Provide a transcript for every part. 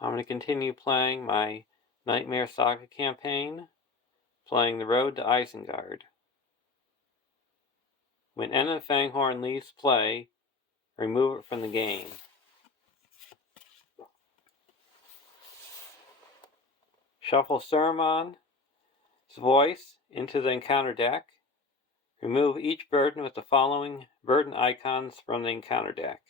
I'm going to continue playing my Nightmare Saga campaign, playing The Road to Isengard. When Enna Fanghorn leaves play, remove it from the game. Shuffle Saruman's voice into the encounter deck. Remove each burden with the following burden icons from the encounter deck.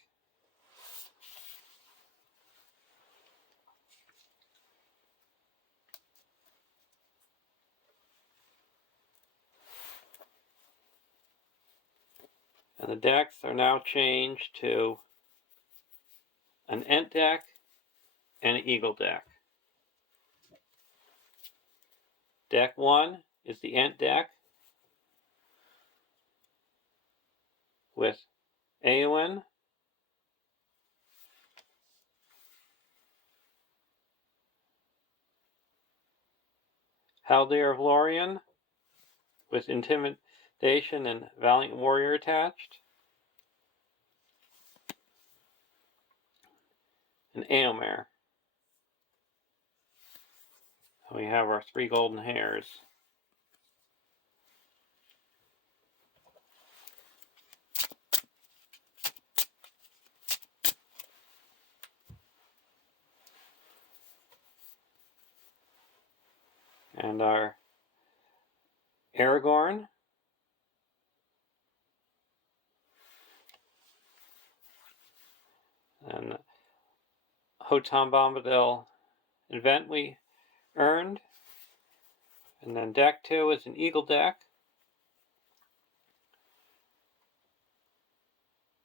And the decks are now changed to an Ent deck and an Eagle deck. Deck 1 is the Ent deck with Eowyn, Haldir of Lorien, with Intimidation and Valiant Warrior attached, and Eomer. We have our 3 golden hairs. And our Aragorn, and Hotam Bombadil event we earned. And then deck 2 is an Eagle deck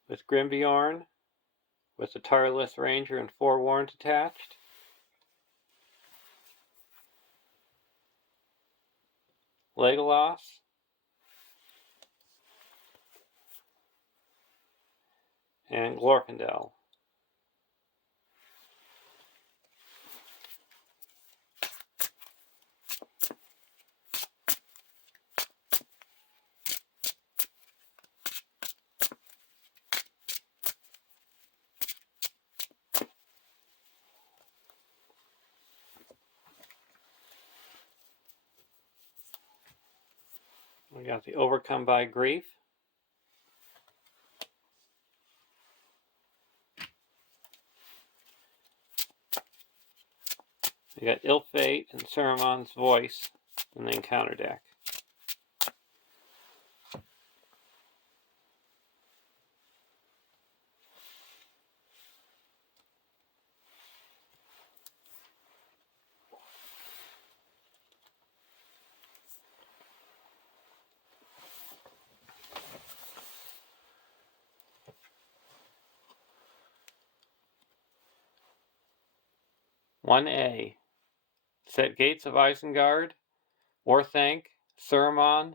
with Grimbeorn, with the Tireless Ranger and Forewarned attached. Legolas, and Glorfindel. We got the Overcome by Grief. We got Ill Fate and Saruman's voice in the encounter deck. One A. Set Gates of Isengard, Orthanc, Saruman,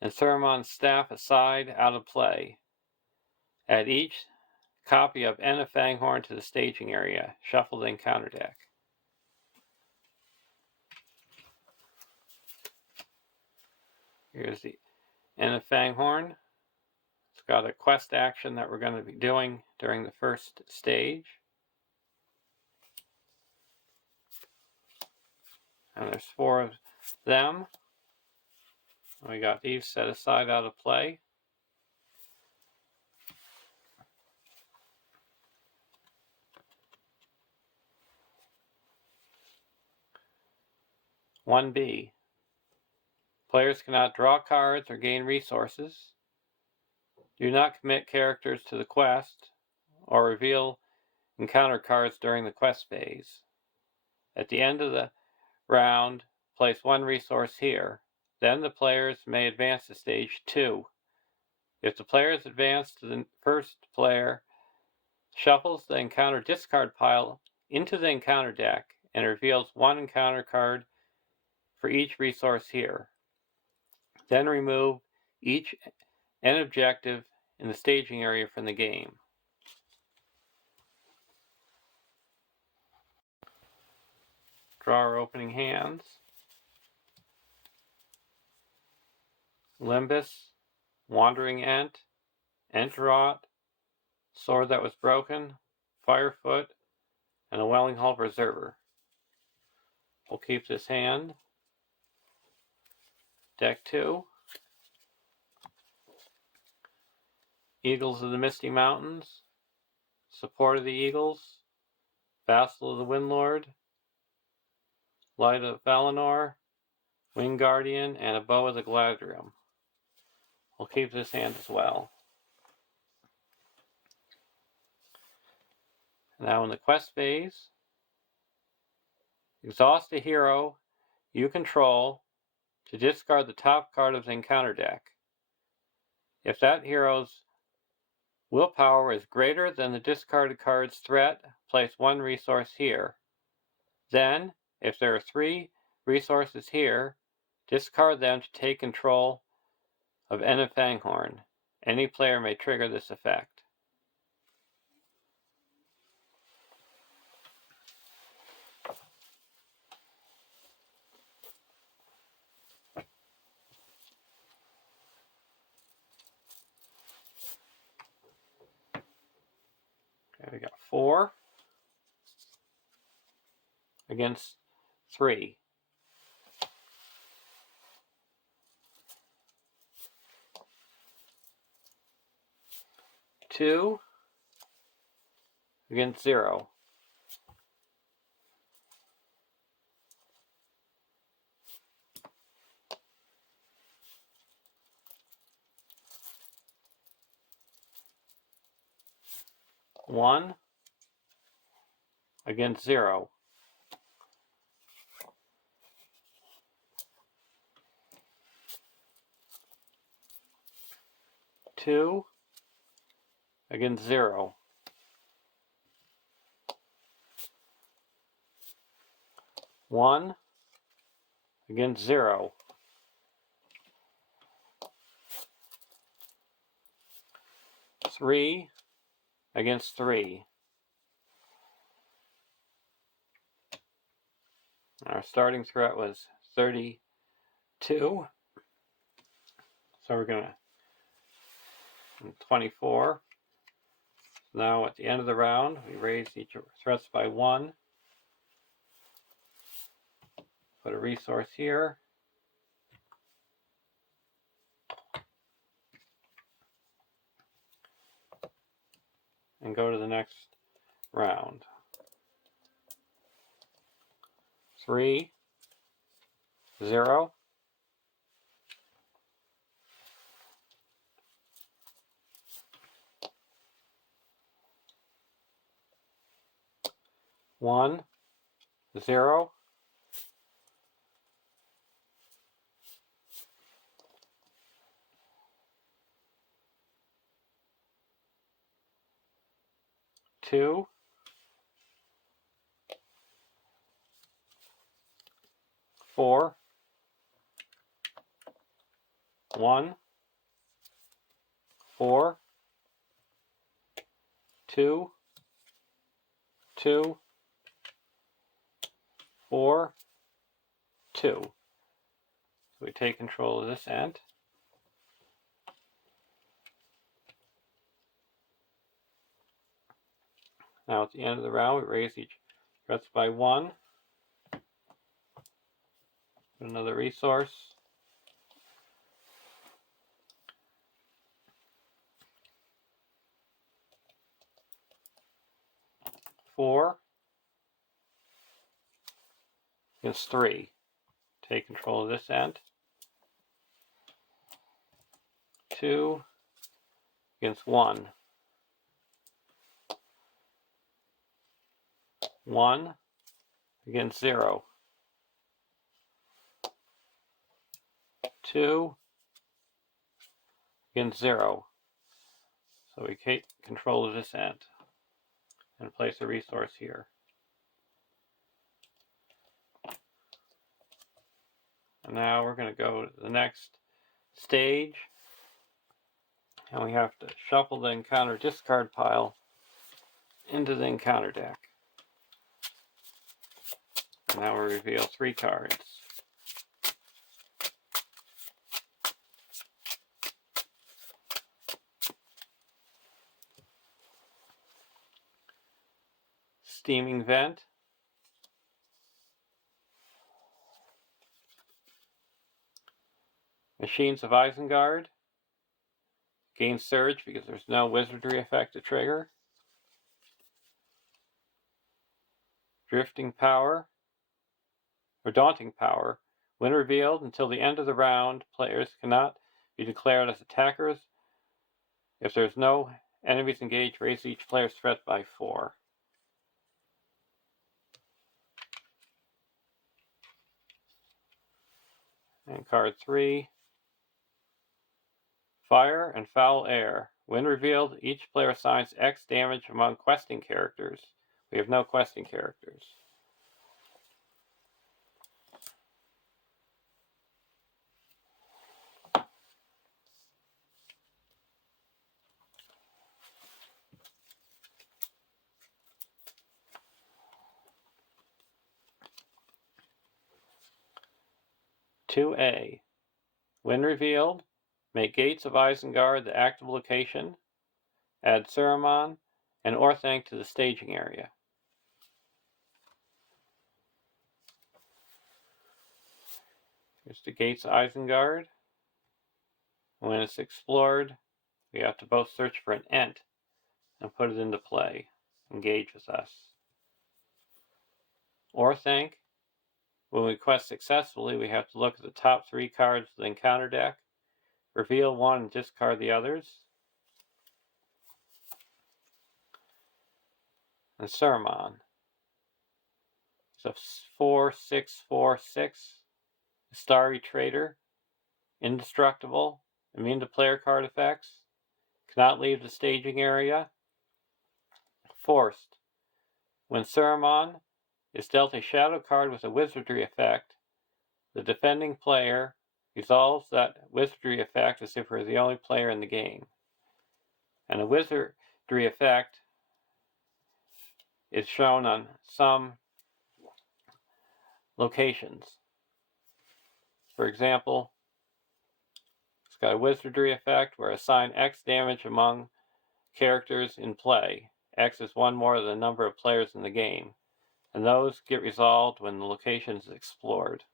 and Saruman's staff aside out of play. Add each copy of Enna Fanghorn to the staging area. Shuffle the encounter deck. Here's the Enna Fanghorn. It's got a quest action that we're going to be doing during the first stage. And there's 4 of them. We got these set aside out of play. One B. Players cannot draw cards or gain resources. Do not commit characters to the quest or reveal encounter cards during the quest phase. At the end of the round, place 1 resource here. Then the players may advance to stage 2. If the players advance to the first player, shuffles the encounter discard pile into the encounter deck and reveals 1 encounter card for each resource here. Then remove each end objective in the staging area from the game. Draw our opening hands. Limbus, Wandering Ent, Entrot, Sword That Was Broken, Firefoot, and a Wellinghull Preserver. We'll keep this hand. Deck 2. Eagles of the Misty Mountains, Support of the Eagles, Vassal of the Windlord, Light of Valinor, Wing Guardian, and a Bow of the Galadriel. We'll keep this hand as well. Now in the quest phase, exhaust a hero you control to discard the top card of the encounter deck. If that hero's willpower is greater than the discarded card's threat, place one resource here. Then, if there are 3 resources here, discard them to take control of Enna Fanghorn. Any player may trigger this effect. Okay, we got 4 against 3. Two against 0. One against 0. Two against 0. One against 0. Three against 3. Our starting threat was 32. So we're going to 24. Now at the end of the round, we raise each threats by 1. Put a resource here. And go to the next round. 3, 0. 1, 0. 2, 4, 1, 4, 2, 2, 4, 2. So we take control of this end. Now at the end of the round, we raise each threats by 1. Put another resource. Four against 3. Take control of this end. 2 against 1. 1 against 0. 2 against 0. So we take control of this end and place a resource here. And now we're going to go to the next stage, and we have to shuffle the encounter discard pile into the encounter deck. And now we reveal 3 cards. Steaming Vent, Machines of Isengard, gain Surge because there's no wizardry effect to trigger. Drifting Power, or Daunting Power. When revealed, until the end of the round, players cannot be declared as attackers. If there's no enemies engaged, raise each player's threat by 4. And card 3, Fire and Foul Air. When revealed, each player assigns X damage among questing characters. We have no questing characters. (2A). When revealed, make Gates of Isengard the active location, add Saruman and Orthanc to the staging area. Here's the Gates of Isengard. When it's explored, we have to both search for an Ent and put it into play. Engage with us. Orthanc. When we quest successfully, we have to look at the top 3 cards of the encounter deck, reveal one and discard the others. And Saruman. It's a 4/6/4/6 Starry Trader, indestructible, immune to player card effects, cannot leave the staging area. Forced. When Saruman is dealt a shadow card with a wizardry effect, the defending player resolves that wizardry effect as if we're the only player in the game. And a wizardry effect is shown on some locations. For example, it's got a wizardry effect where assign X damage among characters in play. X is one more than the number of players in the game, and those get resolved when the location is explored.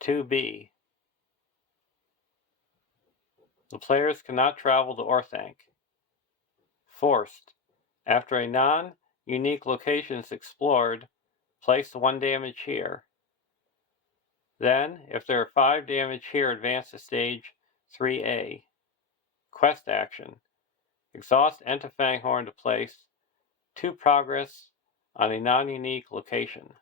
(2B). The players cannot travel to Orthanc. Forced. After a non-unique location is explored, place 1 damage here. Then, if there are 5 damage here, advance to stage 3A. Quest action. Exhaust Ent of Fanghorn to place 2 progress on a non-unique location.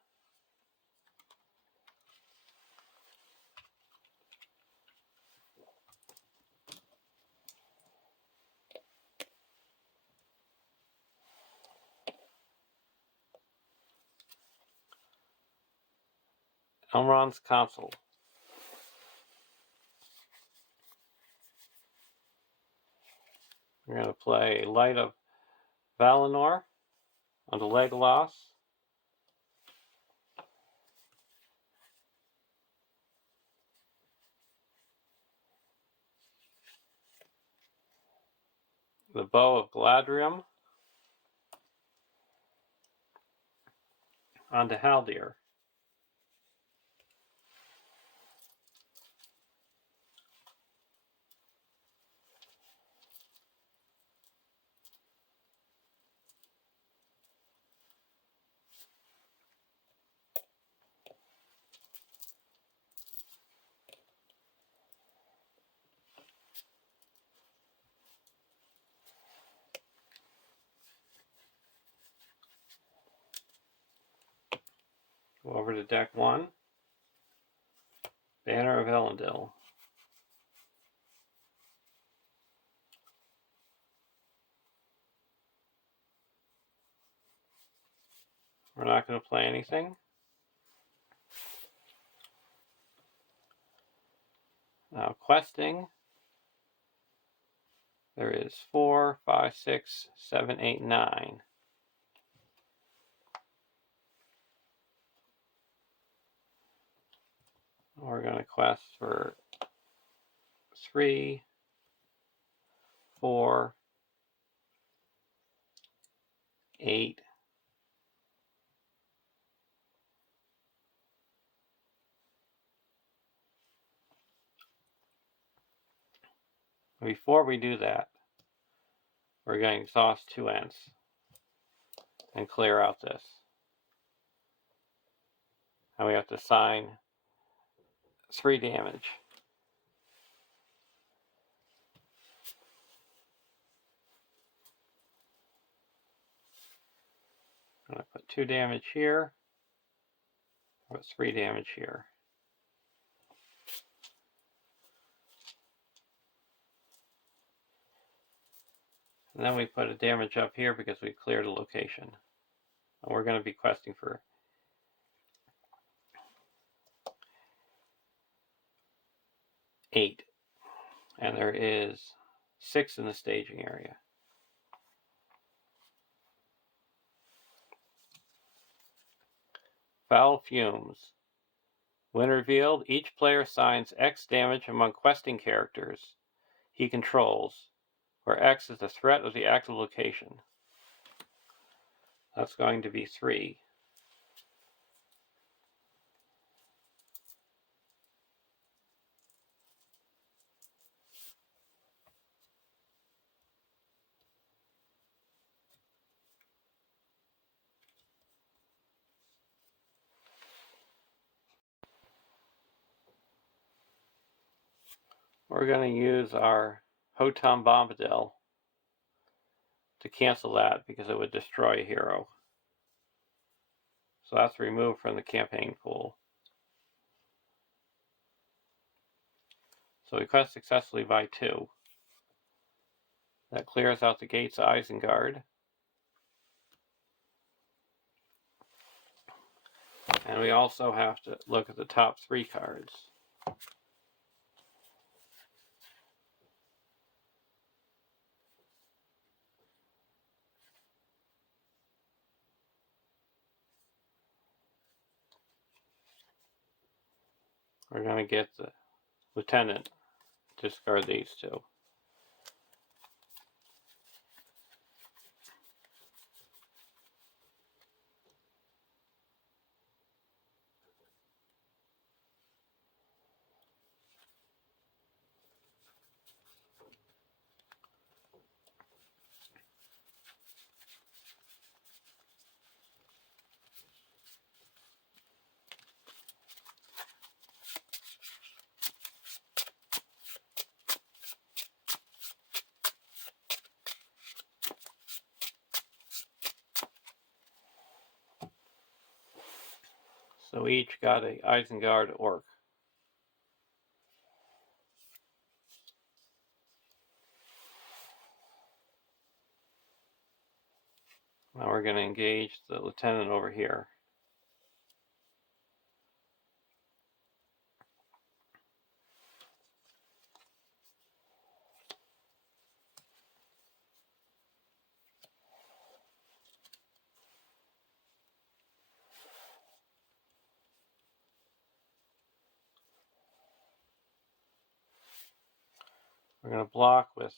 Elrond's Council. We're going to play Light of Valinor onto Legolas. The Bow of Galadriel onto Haldir. Go over to deck 1. Banner of Elendil. We're not going to play anything. Now, questing. There is 4, 5, 6, 7, 8, 9. We're going to quest for 3, 4, 8, before we do that, we're going to exhaust 2 ents and clear out this. And we have to assign 3 damage. I'm going to put 2 damage here, put 3 damage here. And then we put a damage up here because we cleared a location. And we're going to be questing for 8. And there is 6 in the staging area. Foul Fumes. When revealed, each player assigns X damage among questing characters he controls, where X is the threat of the active location. That's going to be 3. We're going to use our Hotom Bombadil to cancel that because it would destroy a hero. So that's removed from the campaign pool. So we quest successfully by 2. That clears out the gates of Isengard. And we also have to look at the top 3 cards. We're going to get the Lieutenant, discard these 2. So each got a Isengard Orc. Now we're going to engage the Lieutenant over here. We're going to block with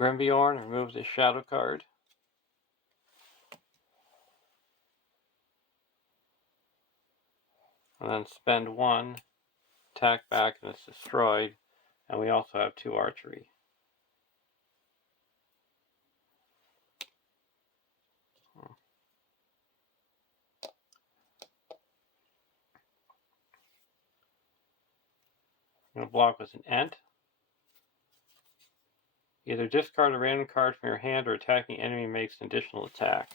Grimbjorn, remove the shadow card. And then spend 1, attack back, and it's destroyed. And we also have 2 archery. I'm going to block with an Ent. Either discard a random card from your hand or attacking enemy makes an additional attack.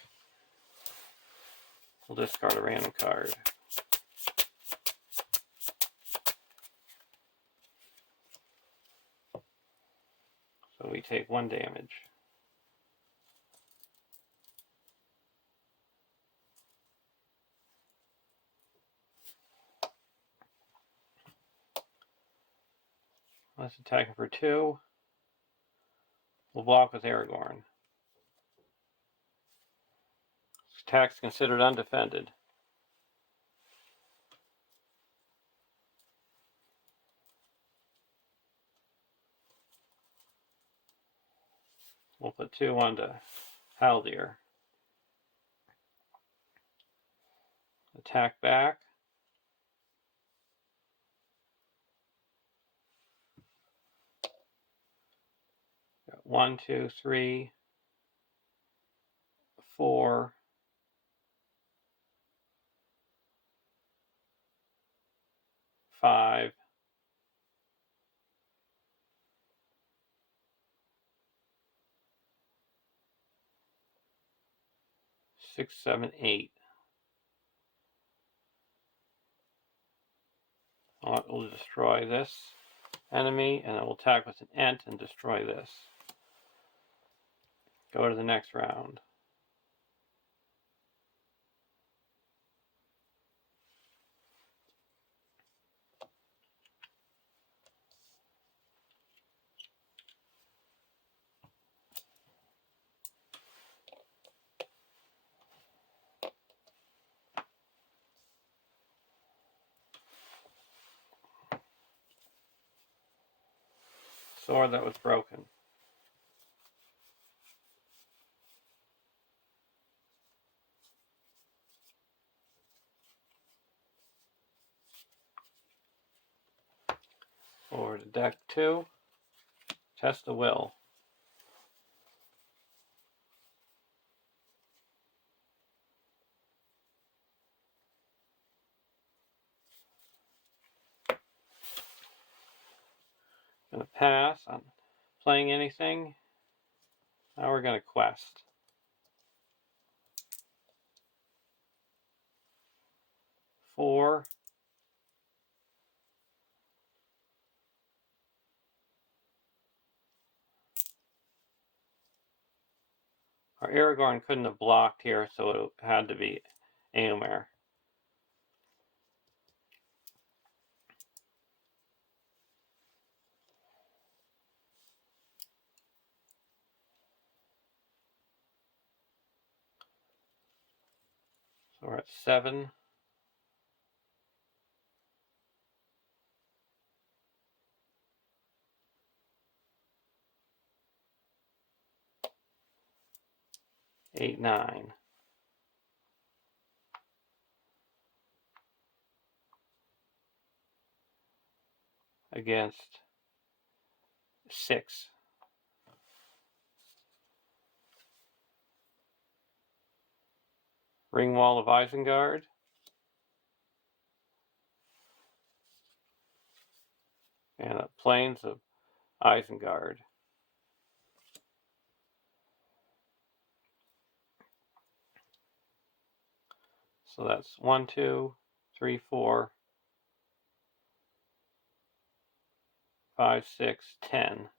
We'll discard a random card. So we take 1 damage. Let's attack him for 2. We'll block with Aragorn. This attack's considered undefended. We'll put 2 onto Haldir. Attack back. Got 1, 2, 3, 4, 5, 6, 7, 8. It will destroy this enemy, and it will attack with an Ent and destroy this. Go to the next round. Sword that was broken. Over to deck 2. Test the will. Gonna pass on playing anything. Now we're gonna quest. Four. Our Aragorn couldn't have blocked here, so it had to be Éomer. So we're at 7. Eight, 9. Against 6. Ringwall of Isengard. And Plains of Isengard. So that's 1, 2, 3, 4, 5, 6, 10.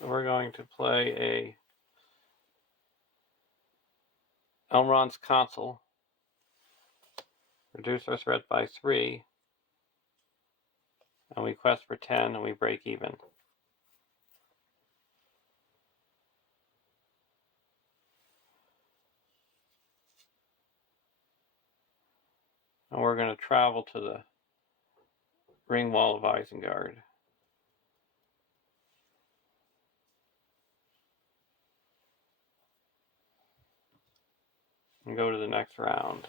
So we're going to play a Elrond's Consul. Reduce our threat by 3. And we quest for 10 and we break even. And we're going to travel to the Ringwall of Isengard. And go to the next round.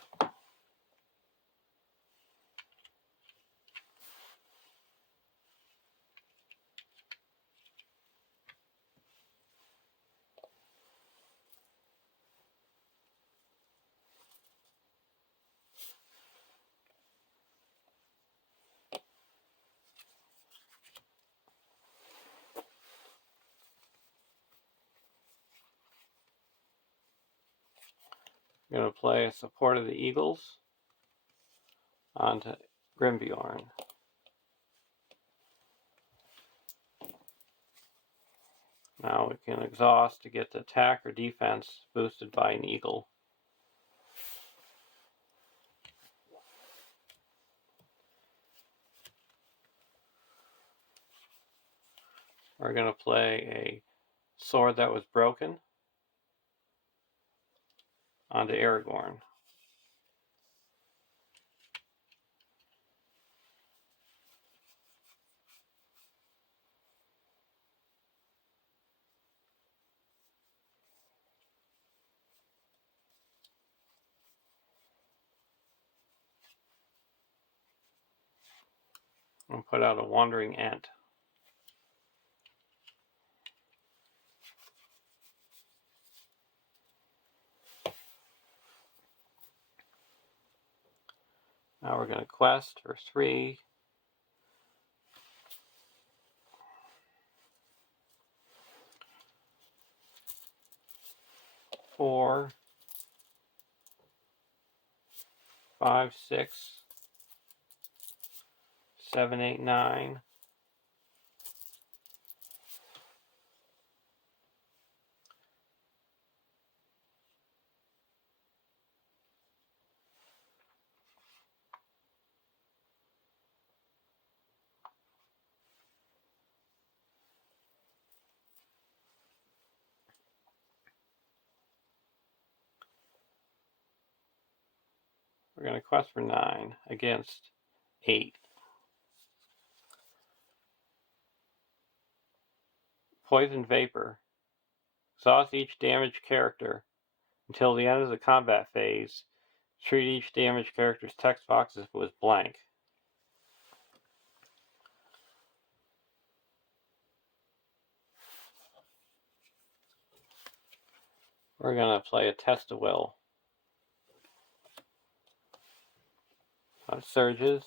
I'm going to play a Support of the Eagles onto Now we can exhaust to get the attack or defense boosted by an eagle. We're going to play a sword that was broken onto Aragorn. And put out a wandering ant. Now we're going to quest for 3. 4, 5, 6, 7, 8, 9. We're going to quest for 9 against 8. Poison Vapor. Exhaust each damaged character until the end of the combat phase. Treat each damaged character's text box as if it was blank. We're going to play a Test of Will. Surges.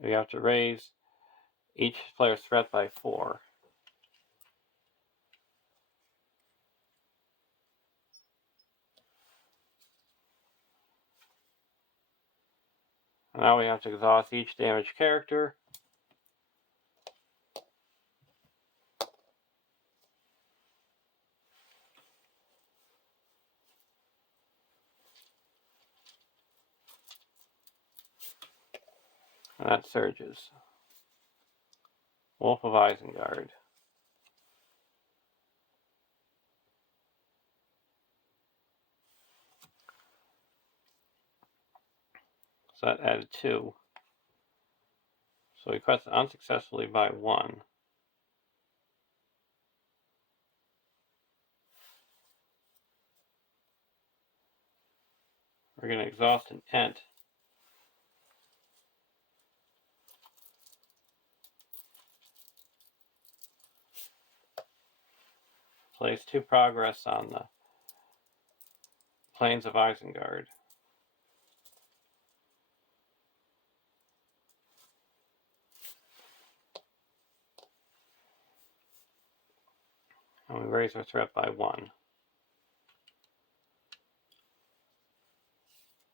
We have to raise each player's threat by 4. Now we have to exhaust each damaged character. And that surges. Wolf of Isengard. So that added 2. So we quest unsuccessfully by 1. We're going to exhaust an Ent. Place 2 progress on the Plains of Isengard. And we raise our threat by 1.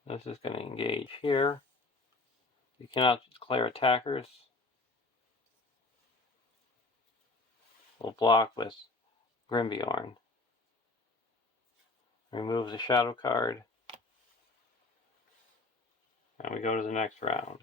This is going to engage here. You cannot declare attackers. We'll block with Grimbeorn. Remove the shadow card. And we go to the next round.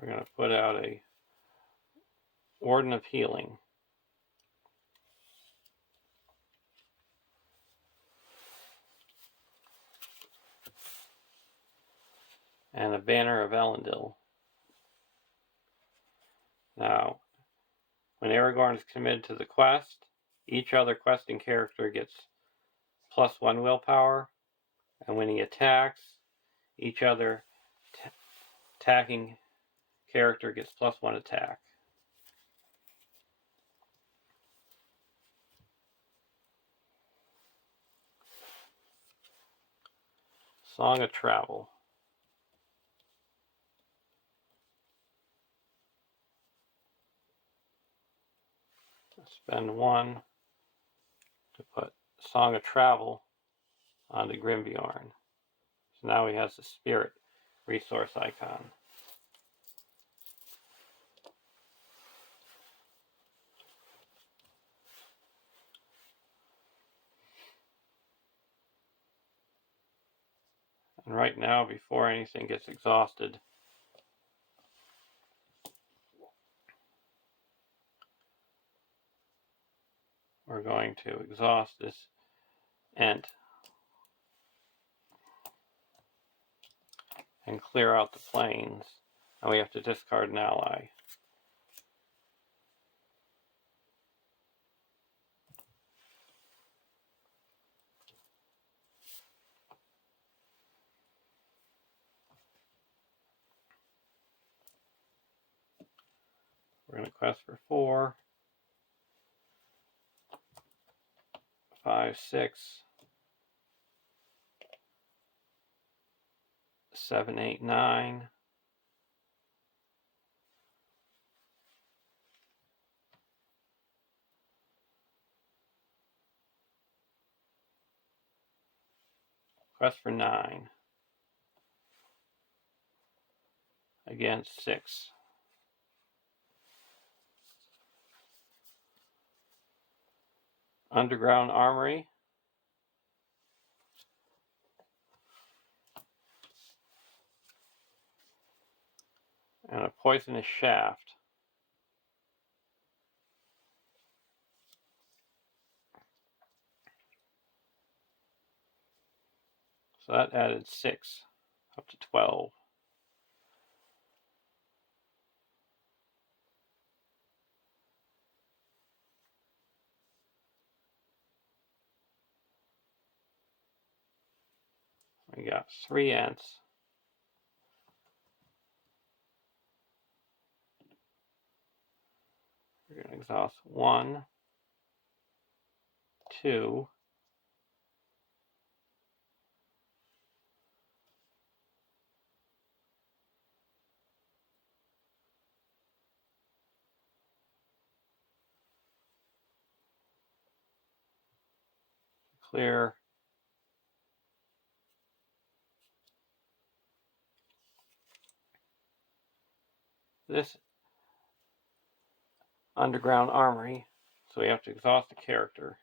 We're going to put out a Warden of Healing. And a Banner of Elendil. Now, when Aragorn is committed to the quest, each other questing character gets +1 willpower, and when he attacks, each other attacking character gets +1 attack. Song of Travel. Spend 1 to put Song of Travel onto Grimbjorn. So now he has the spirit resource icon. And right now, before anything gets exhausted, we're going to exhaust this Ent and clear out the plains. And we have to discard an ally. We're going to quest for 4, 5, 6, 7, 8, 9. Quest for 9. Against 6. Underground Armory. And a Poisonous Shaft. So that added 6 up to 12. We got 3 Ents. We're going to exhaust 1, 2, clear this Underground Armory. So we have to exhaust a character.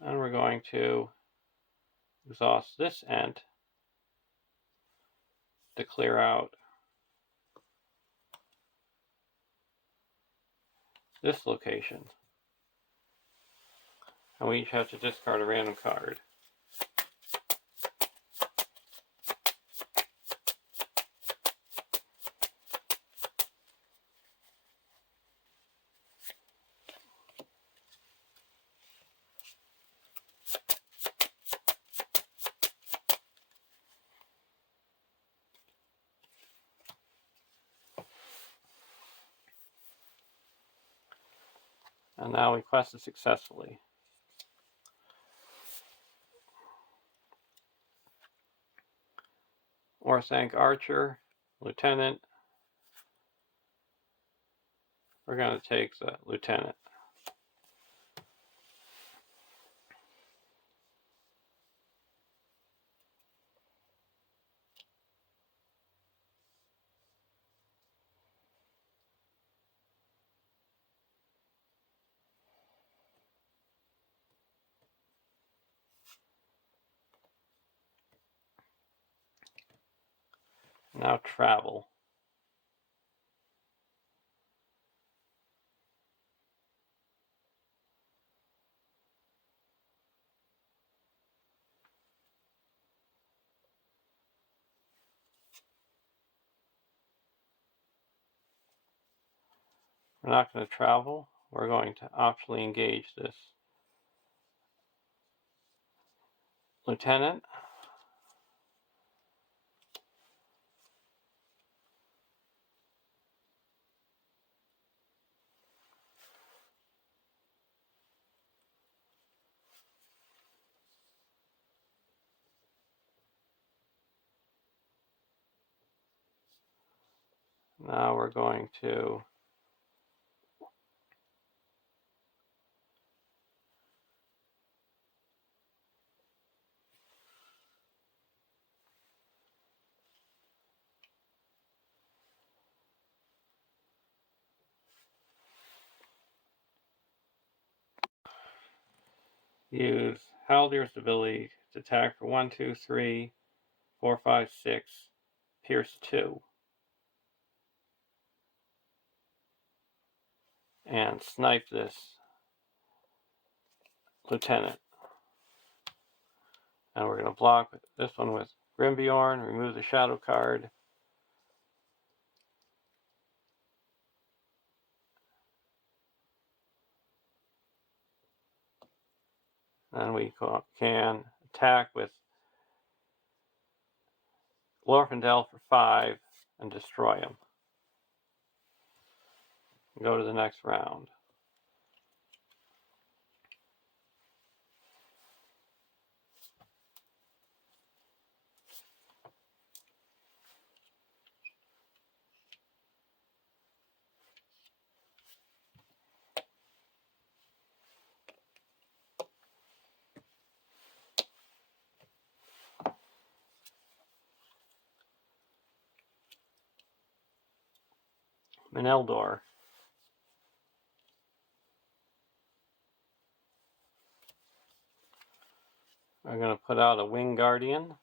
And we're going to exhaust this Ent to clear out this location. And we each have to discard a random card. And now we quested successfully. Orthanc Archer, Lieutenant. We're going to take the Lieutenant. Now travel. We're not going to travel. We're going to optionally engage this lieutenant. Now we're going to use Haldir's ability to attack for 1, 2, 3, 4, 5, 6, Pierce 2, and snipe this lieutenant. And we're going to block this one with Grimbjorn, remove the shadow card. Then we can attack with Glorfindel for 5 and destroy him. Go to the next round. Meneldor. We're going to put out a Wing Guardian.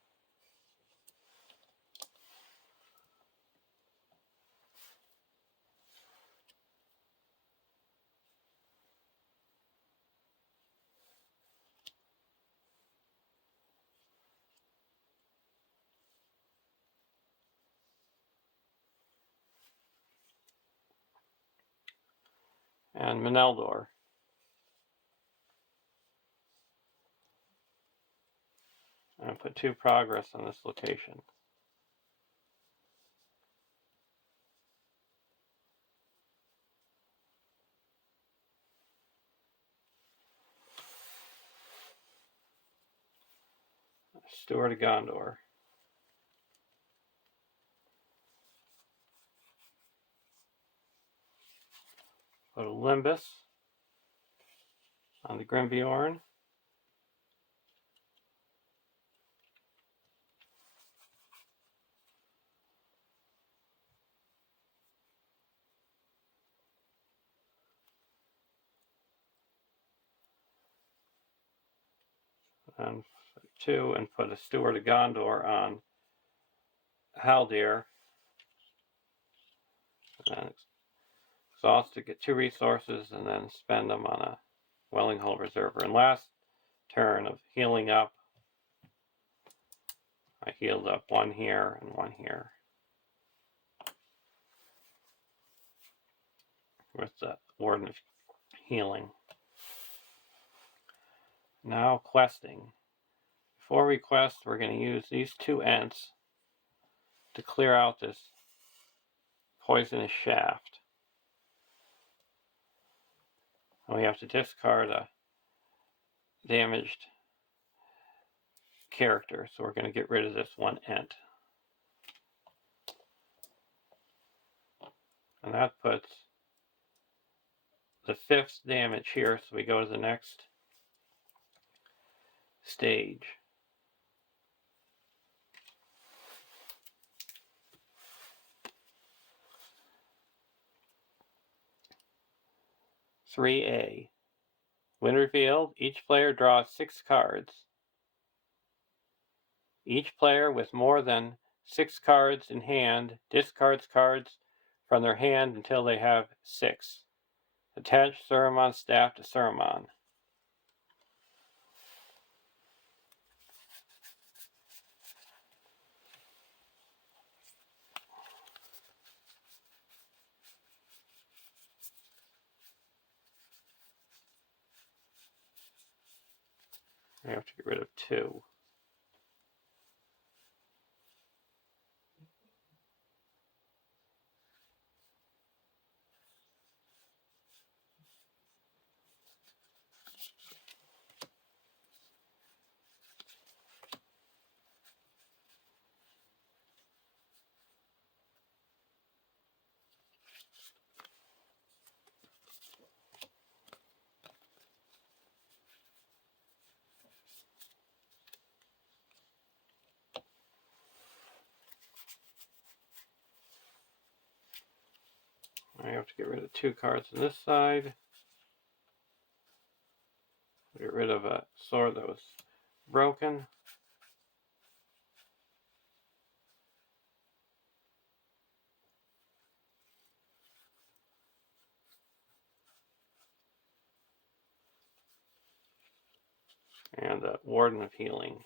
And Meneldor. I'm going to put 2 progress on this location. Steward of Gondor. Put a Limbus on the Grimbjorn. And 2, and put a Steward of Gondor on Haldir. And then exhaust to get 2 resources and then spend them on a Welling Hull Reserver. And last turn of healing up, I healed up 1 here and 1 here with the Warden of Healing. Now questing. Before we quest, we're going to use these 2 Ents to clear out this poisonous shaft. And we have to discard a damaged character, so we're going to get rid of this 1 Ent. And that puts the 5th damage here, so we go to the next stage. (3A). When revealed, each player draws 6 cards. Each player with more than 6 cards in hand discards cards from their hand until they have 6. Attach Saruman's staff to Saruman. I have to get rid of 2. I have to get rid of 2 cards on this side. Get rid of a sword that was broken. And a Warden of Healing.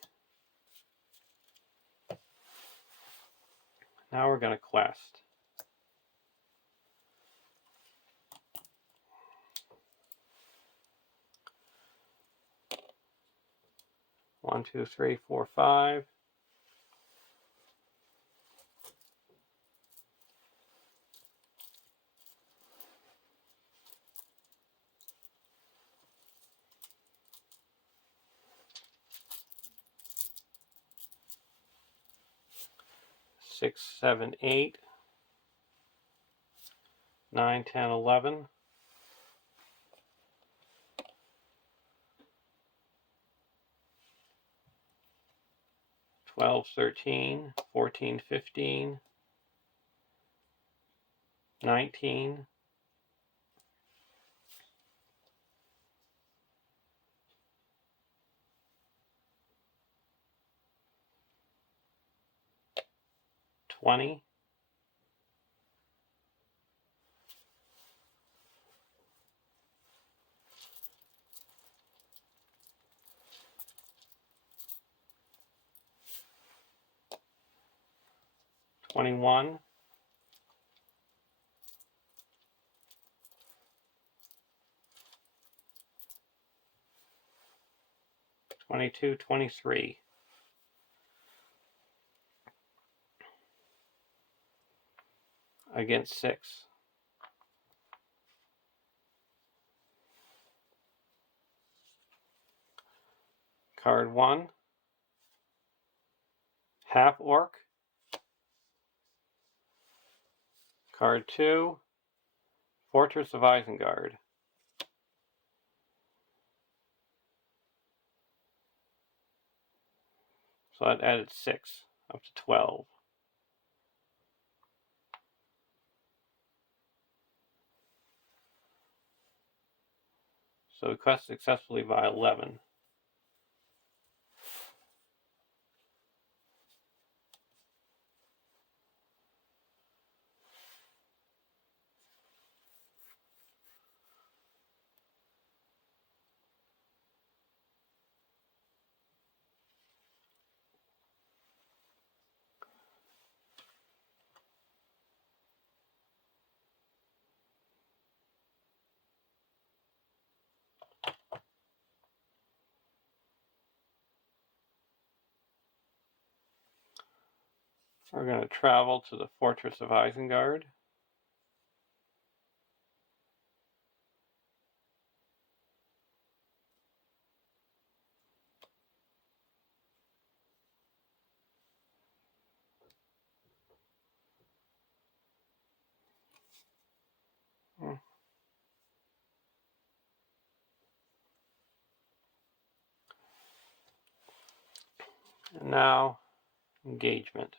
Now we're going to quest. One, two, three, four, 5. 6, 7, 8. 9, 10, 11. 12, 13. 14, 15. 19. 20. 21. 22, 23. Against 6. Card 1. Half Orc. Card 2. Fortress of Isengard. So that added 6, up to 12. So we quest successfully by 11. We're going to travel to the Fortress of Isengard. And now, engagement.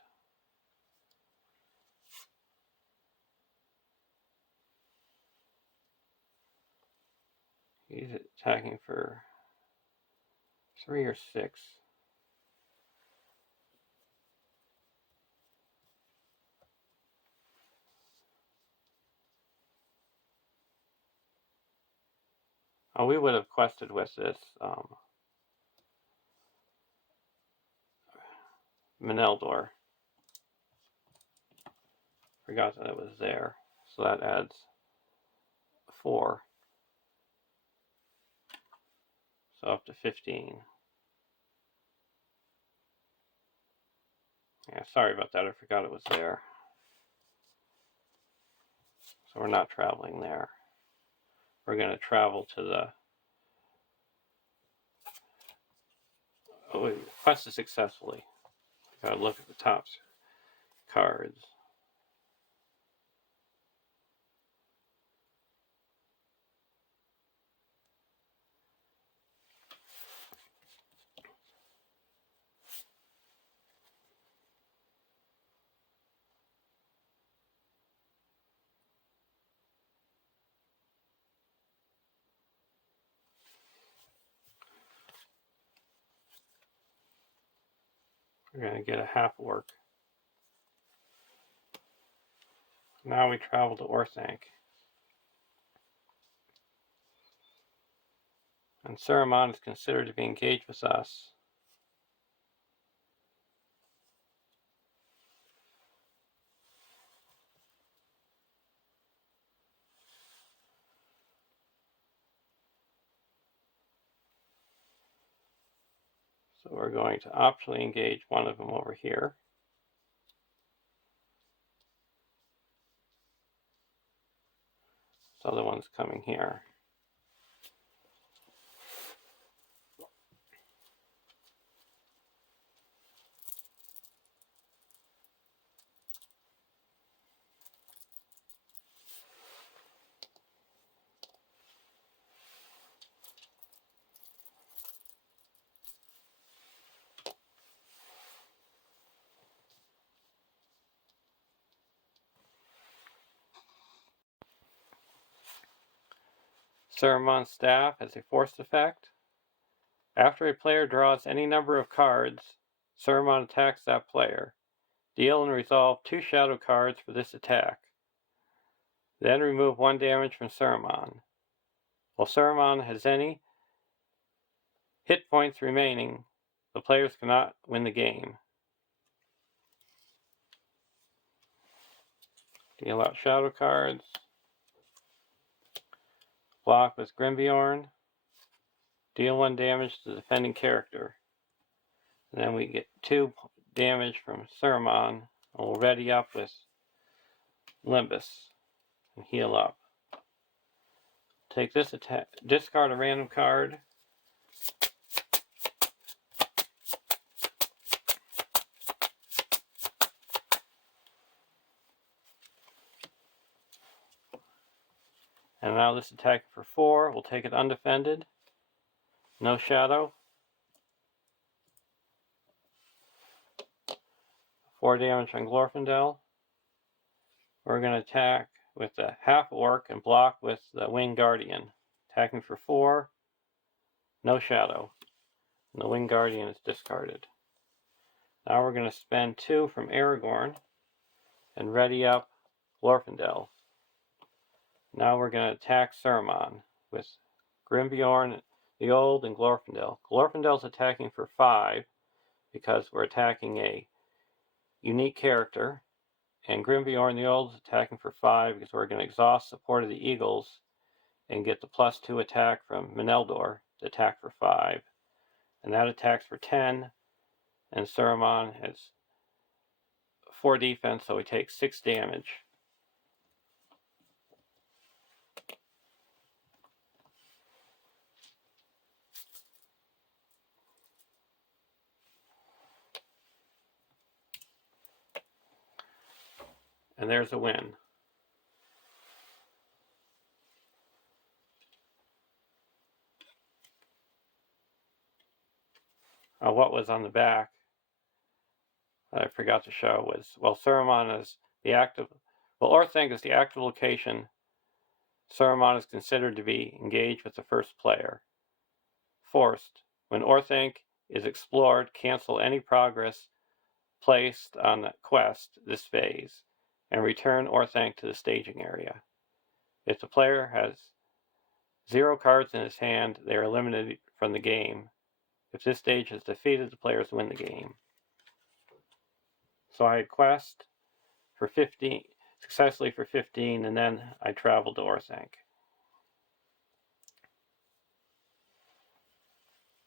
He's attacking for 3 or 6. Oh, we would have quested with this Meneldor. Forgot that it was there. So that adds 4. So up to 15. Yeah, sorry about that. I forgot it was there. So we're not traveling there. We're going to travel to the... Oh, we quested successfully. Gotta look at the top cards. We're going to get a half orc. Now we travel to Orthanc. And Saruman is considered to be engaged with us. So we're going to optionally engage one of them over here. This other one's coming here. Saruman's staff has a forced effect. After a player draws any number of cards, Saruman attacks that player. Deal and resolve 2 shadow cards for this attack. Then remove 1 damage from Saruman. While Saruman has any hit points remaining, the players cannot win the game. Deal out shadow cards. Block with Grimbjorn. Deal 1 damage to the defending character. And then we get 2 damage from Saruman. And we'll ready up with Limbus and heal up. Take this attack, discard a random card. And now this attack for 4, we'll take it undefended. No shadow. 4 damage on Glorfindel. We're going to attack with the half orc and block with the Winged Guardian. Attacking for 4. No shadow. And the Winged Guardian is discarded. Now we're going to spend 2 from Aragorn and ready up Glorfindel. Now we're going to attack Saruman with Grimbjorn the Old and Glorfindel. Glorfindel's attacking for 5 because we're attacking a unique character, and Grimbjorn the Old is attacking for 5 because we're going to exhaust support of the Eagles and get the +2 attack from Meneldor to attack for 5. And that attacks for 10, and Saruman has 4 defense, so he takes 6 damage. And there's a win. What was on the back I forgot to show was, well, Saruman is the active, well, Orthanc is the active location. Saruman is considered to be engaged with the first player. Forced. When Orthanc is explored, cancel any progress placed on the quest this phase, and return Orthanc to the staging area. If the player has 0 cards in his hand, they are eliminated from the game. If this stage is defeated, the players win the game. So I had quest for 15, successfully for 15, and then I traveled to Orthanc.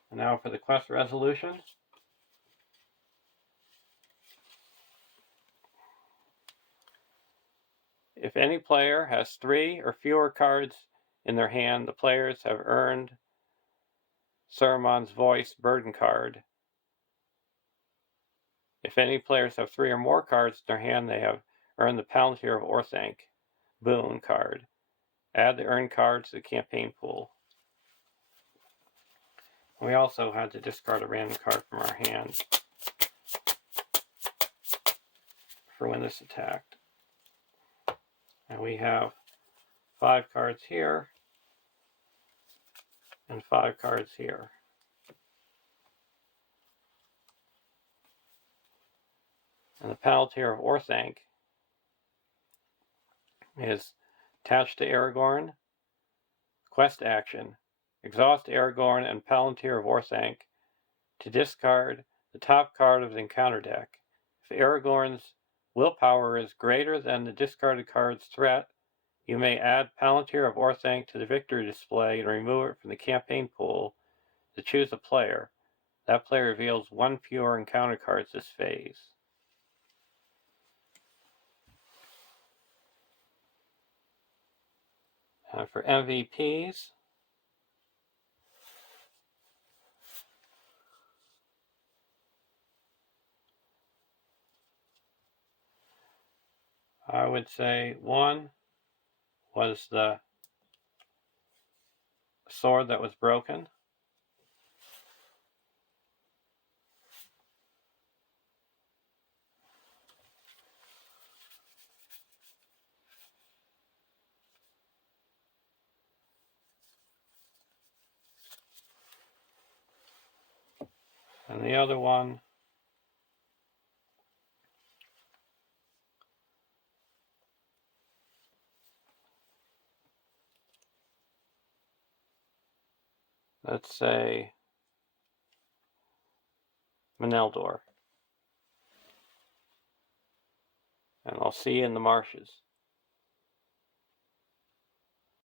And now for the quest resolution. If any player has 3 or fewer cards in their hand, the players have earned Saruman's Voice Burden card. If any players have 3 or more cards in their hand, they have earned the Palantir of Orthanc boon card. Add the earned card to the campaign pool. We also had to discard a random card from our hand for when this attacked. And we have 5 cards here and 5 cards here. And the Palantir of Orthanc is attached to Aragorn. Quest action. Exhaust Aragorn and Palantir of Orthanc to discard the top card of the encounter deck. If Aragorn's willpower is greater than the discarded card's threat, you may add Palantir of Orthanc to the victory display and remove it from the campaign pool to choose a player. That player reveals 1 fewer encounter cards this phase. And for MVPs, I would say 1 was the sword that was broken. And the other one let's say Meneldor. And I'll see you in the marshes.